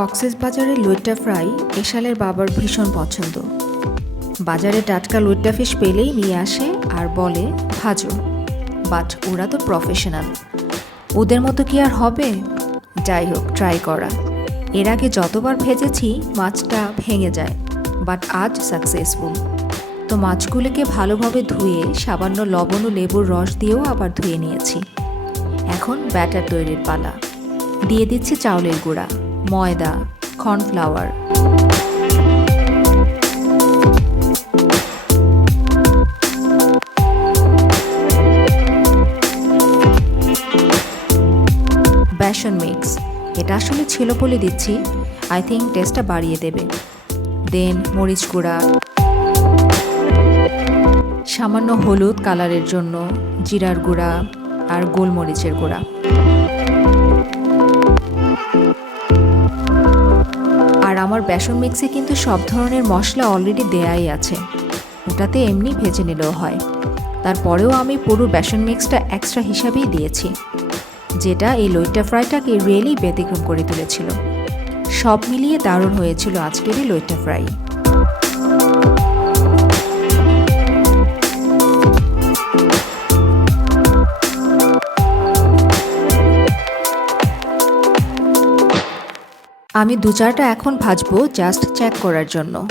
কক্সেস বাজারে লইট্টা ফ্রাই এশালের বাবার ভীষণ পছন্দ। বাজারে টাটকা লইট্টা ফিশ পেলেই নিয়ে আসে আর বলে, ভাজো। বাট ওরা তো প্রফেশনাল ওদের মতো কি আর হবে? যাই হোক ট্রাই করা। এর আগে যতবার ভেজেছি, মাছটা ভেঙে যায়, বাট আজ সাকসেসফুল তো মাছগুলোকে ভালোভাবে ধুয়ে, সামান্য লবণ ও লেবুর রস দিয়েও আবার ধুয়ে নিয়েছি। এখন ব্যাটার তৈরির পালা। দিয়ে দিচ্ছি চাউলের গুঁড়া। ময়দা, কর্নফ্লাওয়ার। বেসন মিক্স এটা আসলে ছিল বলে দিচ্ছি। আই থিঙ্ক টেস্টটা বাড়িয়ে দেবে। দেন মরিচ গুঁড়া। সামান্য হলুদ কালারের জন্য জিরার গুঁড়া আর গোলমরিচের গুঁড়া। আমার বেসন মিক্সে কিন্তু সব ধরনের মশলা অলরেডি দেয়াই আছে। ওটাতে এমনি ভেজে নিলেও হয়। তারপরেও আমি পুরো বেসন মিক্সটা এক্সট্রা হিসাবেই দিয়েছি। যেটা এই লইট্টা ফ্রাইটাকে রিয়েলি ব্যতিক্রম করে তুলেছিল। সব মিলিয়ে দারুণ হয়েছিল আজকের এই লইট্টা ফ্রাই। আমি দু চারটা এখন ভাজবো জাস্ট চেক করার জন্য।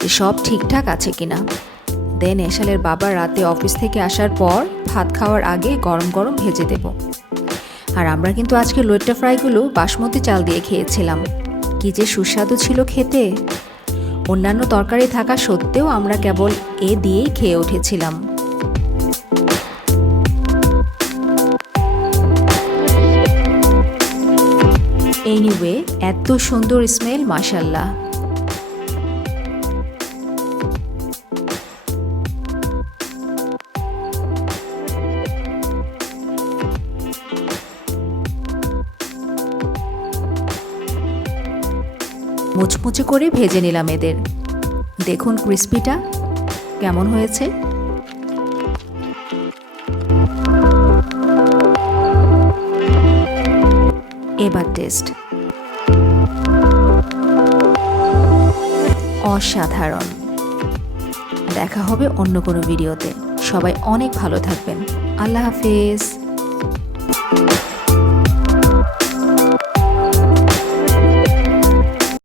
যে সব ঠিকঠাক আছে কিনা। দেন এশালের বাবা রাতে অফিস থেকে আসার পর ভাত খাওয়ার আগে গরম গরম ভেজে দেব। আর আমরা কিন্তু আজকে লইট্টা ফ্রাইগুলো বাসমতি চাল দিয়ে খেয়েছিলাম। কি যে সুস্বাদু ছিল খেতে। অন্যান্য তরকারি থাকা সত্ত্বেও আমরা কেবল এ দিয়েই খেয়ে উঠেছিলাম। এনিওয়ে এত সুন্দর স্মেল মাসাল্লাহ মুচমুচে করে ভেজে নিলাম এদের। দেখুন ক্রিস্পিটা কেমন হয়েছে। এবার টেস্ট অসাধারণ। দেখা হবে অন্য কোনো ভিডিওতে। সবাই অনেক ভালো থাকবেন। আল্লাহ হাফেজ।